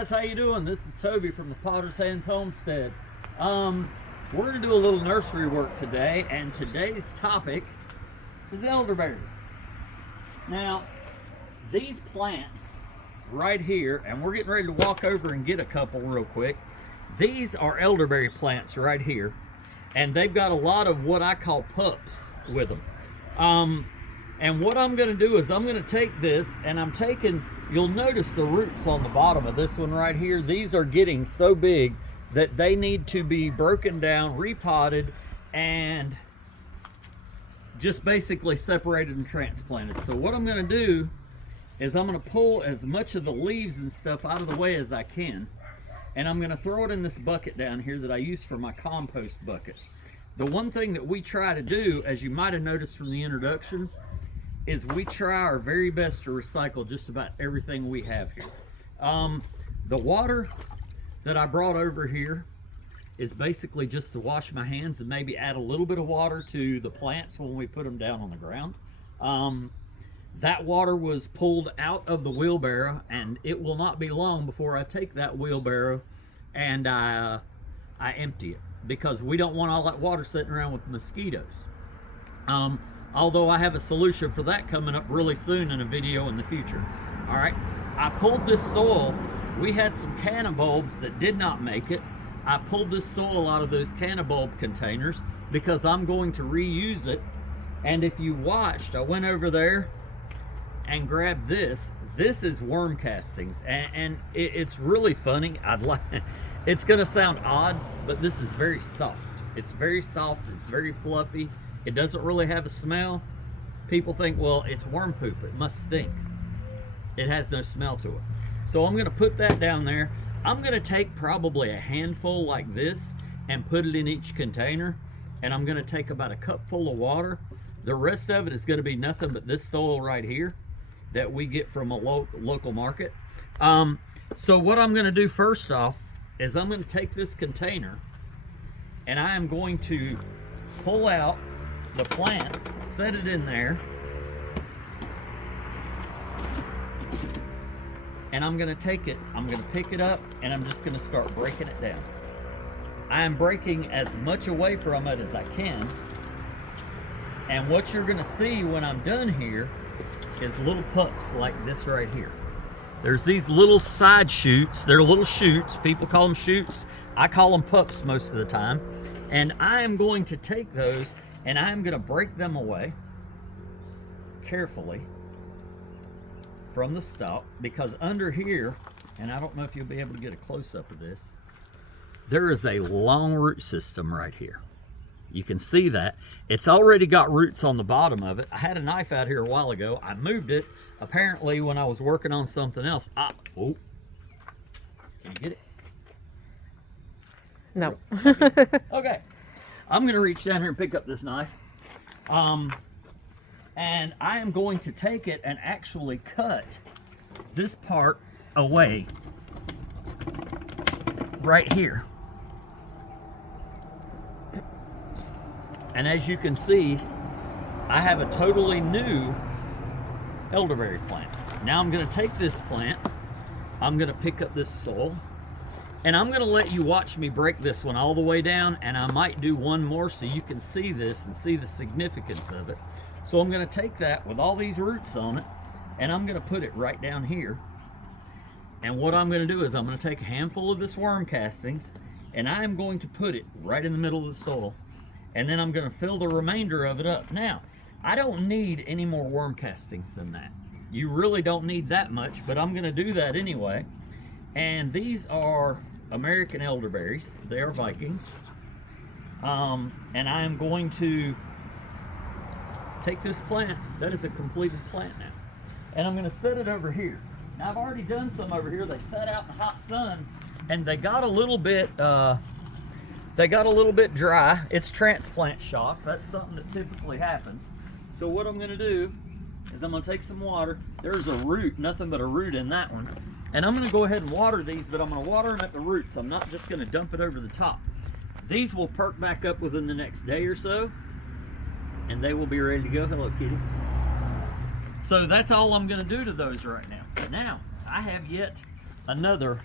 guys, how you doing? This is Toby from the Potter's Hands Homestead. We're going to do a little nursery work today, and today's topic is elderberries. Now, these plants right here, and we're getting ready to walk over and get a couple real quick. These are elderberry plants right here, and they've got a lot of what I call pups with them. And what I'm going to do is I'm going to take this, and I'm taking, you'll notice the roots on the bottom of this one right here. These are getting so big that they need to be broken down, repotted, and just basically separated and transplanted. So what I'm going to do is I'm going to pull as much of the leaves and stuff out of the way as I can, and I'm going to throw it in this bucket down here that I use for my compost bucket. The one thing that we try to do, as you might have noticed from the introduction, is we try our very best to recycle just about everything we have here. The water that I brought over here is basically just to wash my hands and maybe add a little bit of water to the plants when we put them down on the ground. That water was pulled out of the wheelbarrow, and it will not be long before I take that wheelbarrow and I empty it, because we don't want all that water sitting around with mosquitoes. Although I have a solution for that coming up really soon in a video in the future. All right, I pulled this soil. We had some canna bulbs that did not make it. I pulled this soil out of those canna bulb containers because I'm going to reuse it. And if you watched, I went over there and grabbed this. This is worm castings, and it's really funny. It's gonna sound odd, but this is very soft. It's very soft, it's very fluffy. It doesn't really have a smell. People think, well, it's worm poop, it must stink. It has no smell to it. So I'm gonna put that down there. I'm gonna take probably a handful like this and put it in each container, and I'm gonna take about a cup full of water. The rest of it is gonna be nothing but this soil right here that we get from a local market. So what I'm gonna do first off is I'm gonna take this container, and I am going to pull out the plant, set it in there, and I'm going to take it, I'm going to pick it up, and I'm just going to start breaking it down. I am breaking as much away from it as I can, and what you're going to see when I'm done here is little pups like this right here. There's these little side shoots. They're little shoots. People call them shoots. I call them pups most of the time. And I am going to take those and I'm going to break them away carefully from the stalk, because under here, and I don't know if you'll be able to get a close-up of this, there is a long root system right here. You can see that. It's already got roots on the bottom of it. I had a knife out here a while ago. I moved it, apparently, when I was working on something else. Oh, can you get it? No. Okay. I'm going to reach down here and pick up this knife. And I am going to take it and actually cut this part away right here. And as you can see, I have a totally new elderberry plant. Now I'm going to take this plant, I'm going to pick up this soil, and I'm going to let you watch me break this one all the way down, and I might do one more so you can see this and see the significance of it. So I'm going to take that with all these roots on it, and I'm going to put it right down here. And what I'm going to do is I'm going to take a handful of this worm castings, and I'm going to put it right in the middle of the soil, and then I'm going to fill the remainder of it up. Now, I don't need any more worm castings than that. You really don't need that much, but I'm going to do that anyway. And these are American elderberries. They are Vikings. And I am going to take this plant. That is a completed plant now. And I'm going to set it over here. Now, I've already done some over here. They sat out in the hot sun, and they got a little bit dry. It's transplant shock. That's something that typically happens. So what I'm going to do is I'm going to take some water. There's a root, nothing but a root in that one. And I'm going to go ahead and water these, but I'm going to water them at the roots. I'm not just going to dump it over the top. These will perk back up within the next day or so, and they will be ready to go. Hello, kitty. So that's all I'm going to do to those right now. Now, I have yet another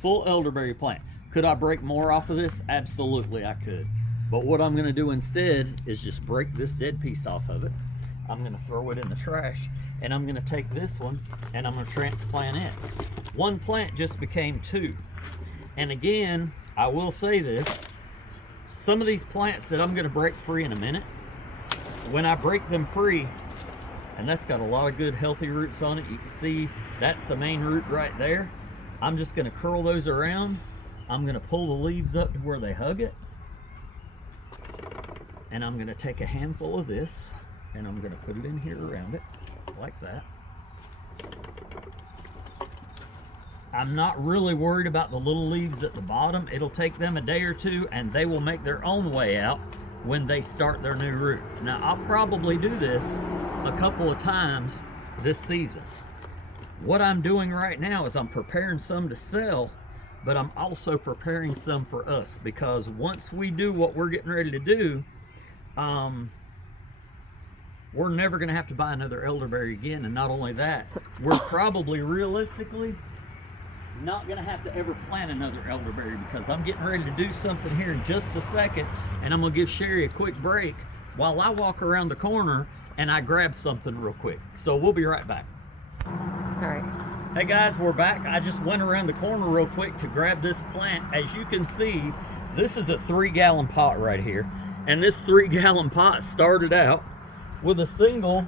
full elderberry plant. Could I break more off of this? Absolutely I could. But what I'm gonna do instead is just break this dead piece off of it. I'm gonna throw it in the trash, and I'm gonna take this one and I'm gonna transplant it. One plant just became two. And again, I will say this, some of these plants that I'm gonna break free in a minute, when I break them free, and that's got a lot of good healthy roots on it, you can see that's the main root right there. I'm just gonna curl those around. I'm gonna pull the leaves up to where they hug it. And I'm gonna take a handful of this and I'm gonna put it in here around it, like that. I'm not really worried about the little leaves at the bottom. It'll take them a day or two and they will make their own way out when they start their new roots. Now, I'll probably do this a couple of times this season. What I'm doing right now is I'm preparing some to sell, but I'm also preparing some for us, because once we do what we're getting ready to do, we're never going to have to buy another elderberry again. And not only that, we're probably realistically not going to have to ever plant another elderberry, because I'm getting ready to do something here in just a second, and I'm going to give Sherry a quick break while I walk around the corner and I grab something real quick. So we'll be right back. All right. Hey guys, we're back. I just went around the corner real quick to grab this plant. As you can see, this is a 3-gallon pot right here. And this 3-gallon pot started out with a single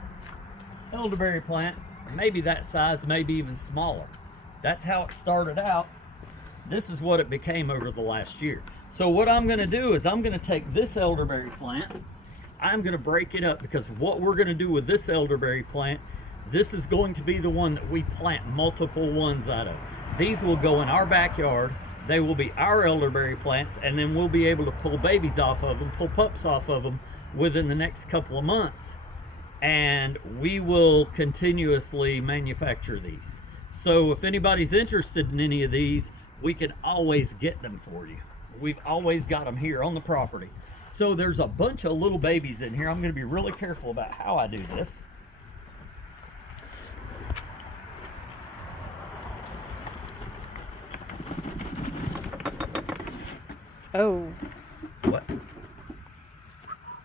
elderberry plant, maybe that size, maybe even smaller. That's how it started out. This is what it became over the last year. So what I'm gonna do is I'm gonna take this elderberry plant, I'm gonna break it up, because what we're gonna do with this elderberry plant, this is going to be the one that we plant multiple ones out of. These will go in our backyard. They will be our elderberry plants, and then we'll be able to pull babies off of them, pull pups off of them within the next couple of months. And we will continuously manufacture these. So if anybody's interested in any of these, we can always get them for you. We've always got them here on the property. So there's a bunch of little babies in here. I'm going to be really careful about how I do this. Oh. What?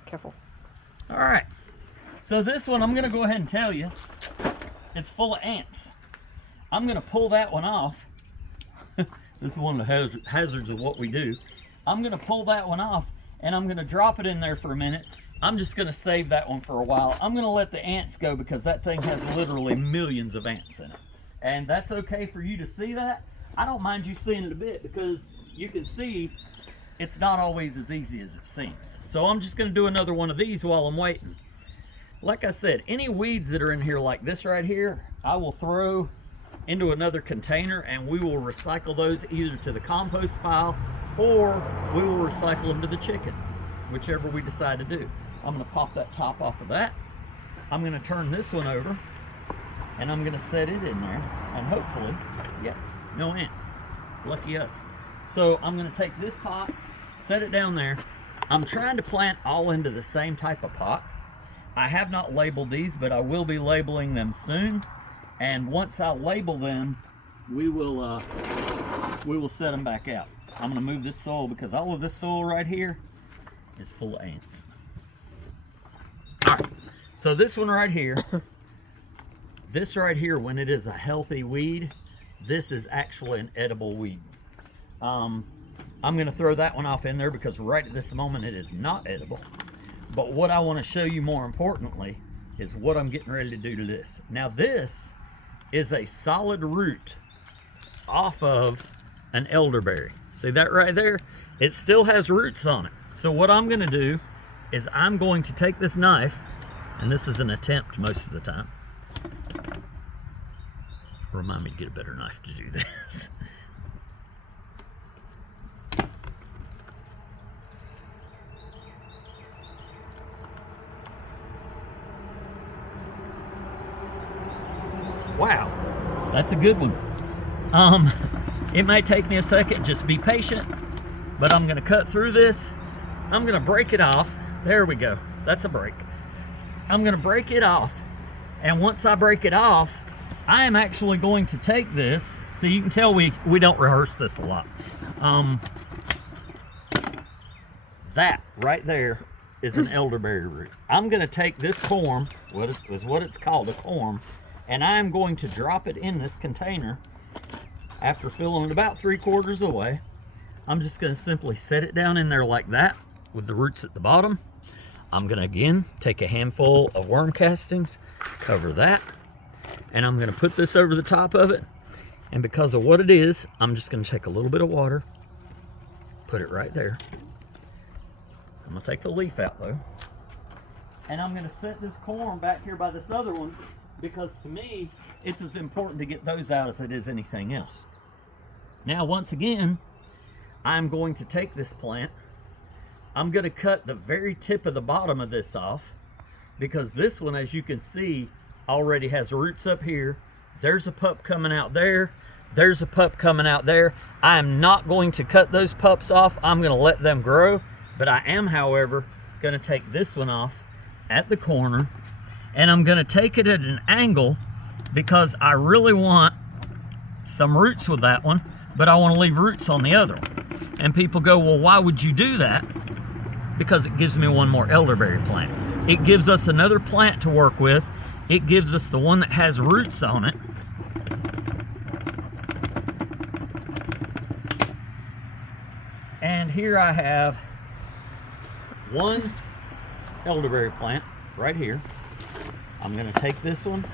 Careful. All right. So this one, I'm going to go ahead and tell you, it's full of ants. I'm going to pull that one off. This is one of the hazards of what we do. I'm going to pull that one off, and I'm going to drop it in there for a minute. I'm just going to save that one for a while. I'm going to let the ants go, because that thing has literally millions of ants in it. And that's okay for you to see that. I don't mind you seeing it a bit, because you can see it's not always as easy as it seems. So I'm just going to do another one of these while I'm waiting. Like I said, any weeds that are in here like this right here, I will throw into another container, and we will recycle those either to the compost pile, or we will recycle them to the chickens, whichever we decide to do. I'm going to pop that top off of that. I'm going to turn this one over, and I'm going to set it in there, and hopefully, yes, no ants. Lucky us. So I'm going to take this pot, set it down there. I'm trying to plant all into the same type of pot. I have not labeled these, but I will be labeling them soon. And once I label them, we will set them back out. I'm going to move this soil, because all of this soil right here is full of ants. All right, so this one right here, this right here, when it is a healthy weed, this is actually an edible weed. I'm going to throw that one off in there, because right at this moment it is not edible. But what I want to show you more importantly is what I'm getting ready to do to this. Now this is a solid root off of an elderberry. See that right there? It still has roots on it. So what I'm going to do is I'm going to take this knife, and this is an attempt most of the time. Remind me to get a better knife to do this. Wow, that's a good one. It might take me a second, just be patient, but I'm gonna cut through this. I'm gonna break it off. There we go, that's a break. I'm gonna break it off, and once I break it off, I am actually going to take this. So you can tell we don't rehearse this a lot. That right there is an elderberry root. I'm going to take this corm, what it's called, a corm, and I'm going to drop it in this container after filling it about 3/4 of the way. I'm just going to simply set it down in there like that with the roots at the bottom. I'm going to again take a handful of worm castings, cover that, and I'm going to put this over the top of it. And because of what it is, I'm just going to take a little bit of water, put it right there. I'm going to take the leaf out though. And I'm going to set this corm back here by this other one, because to me, it's as important to get those out as it is anything else. Now, once again, I'm going to take this plant. I'm going to cut the very tip of the bottom of this off, because this one, as you can see, already has roots up here. There's a pup coming out there. There's a pup coming out there. I am not going to cut those pups off. I'm going to let them grow. But I am, however, going to take this one off at the corner. And I'm going to take it at an angle because I really want some roots with that one, but I want to leave roots on the other one. And people go, well, why would you do that? Because it gives me one more elderberry plant. It gives us another plant to work with. It gives us the one that has roots on it. And here I have one elderberry plant right here. I'm going to take this one.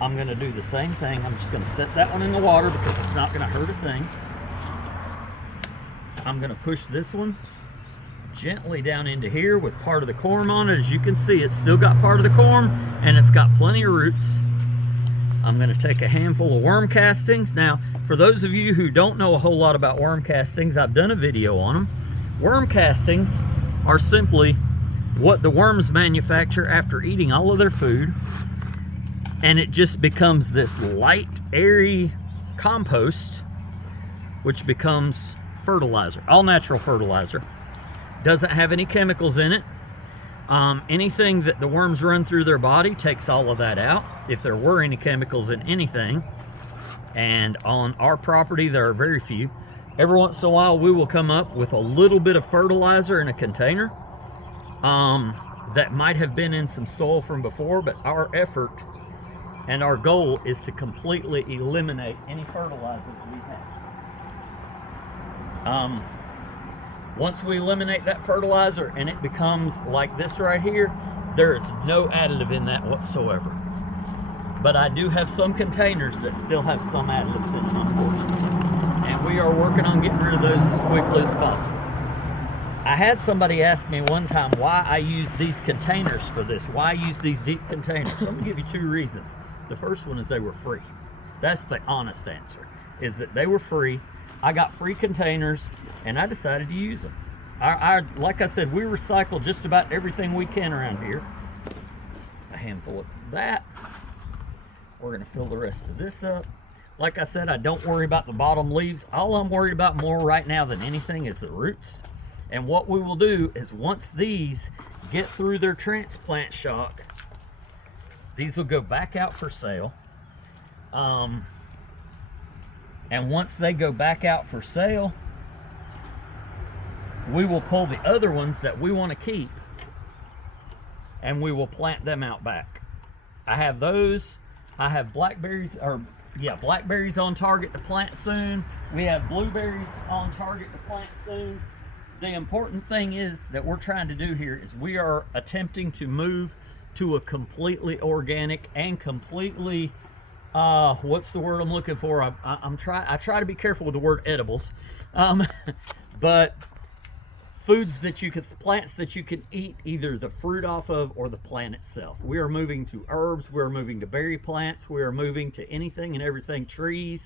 I'm going to do the same thing. I'm just going to set that one in the water because it's not going to hurt a thing. I'm going to push this one gently down into here with part of the corm on it. As you can see, it's still got part of the corm and it's got plenty of roots. I'm going to take a handful of worm castings. Now, for those of you who don't know a whole lot about worm castings, I've done a video on them. Worm castings are simply what the worms manufacture after eating all of their food, and it just becomes this light, airy compost, which becomes fertilizer, all natural fertilizer. Doesn't have any chemicals in it. Anything that the worms run through their body takes all of that out, if there were any chemicals in anything. And on our property, there are very few. Every once in a while, we will come up with a little bit of fertilizer in a container that might have been in some soil from before, but our effort and our goal is to completely eliminate any fertilizers we have. Once we eliminate that fertilizer and it becomes like this right here, there is no additive in that whatsoever. But I do have some containers that still have some additives in them, unfortunately. And we are working on getting rid of those as quickly as possible. I had somebody ask me one time why I use these containers for this, why I use these deep containers. So I'm going to give you 2 reasons. The first one is they were free. That's the honest answer, is that they were free. I got free containers and I decided to use them. Like I said, we recycle just about everything we can around here. A handful of that. We're going to fill the rest of this up. Like I said, I don't worry about the bottom leaves. All I'm worried about more right now than anything is the roots. And what we will do is once these get through their transplant shock, these will go back out for sale. And once they go back out for sale, we will pull the other ones that we want to keep and we will plant them out back. I have those. I have blackberries on target to plant soon. We have blueberries on target to plant soon. The important thing is that we're trying to do here is we are attempting to move to a completely organic and completely what's the word I'm looking for? I try to be careful with the word edibles, but foods that you could, plants that you can eat either the fruit off of or the plant itself. We are moving to herbs, we're moving to berry plants, we are moving to anything and everything trees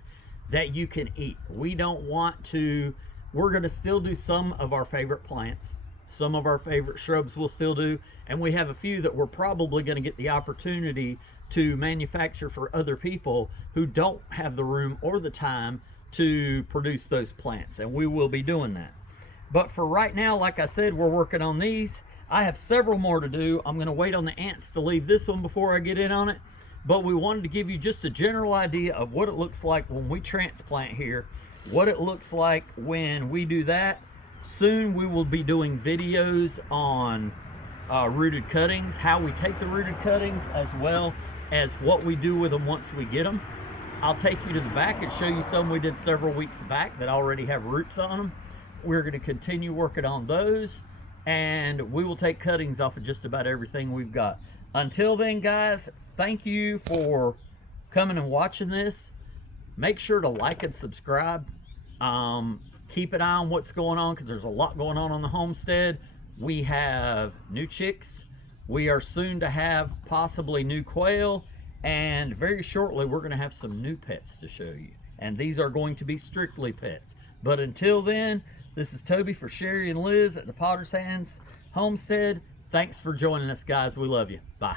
that you can eat. We don't want to, we're going to still do some of our favorite plants, some of our favorite shrubs we'll still do, and we have a few that we're probably going to get the opportunity to manufacture for other people who don't have the room or the time to produce those plants, and we will be doing that. But for right now, like I said, we're working on these. I have several more to do. I'm going to wait on the ants to leave this one before I get in on it. but we wanted to give you just a general idea of what it looks like when we transplant here, what it looks like when we do that. Soon we will be doing videos on rooted cuttings, how we take the rooted cuttings, as well as what we do with them once we get them. I'll take you to the back and show you some we did several weeks back that already have roots on them. We're going to continue working on those, and we will take cuttings off of just about everything we've got. Until then, guys, thank you for coming and watching this. Make sure to like and subscribe. Keep an eye on what's going on, because there's a lot going on the homestead. We have new chicks. We are soon to have possibly new quail, and very shortly we're going to have some new pets to show you, and these are going to be strictly pets. But until then, this is Toby for Sherry and Liz at the Potter's Hands Homestead. Thanks for joining us, guys. We love you. Bye.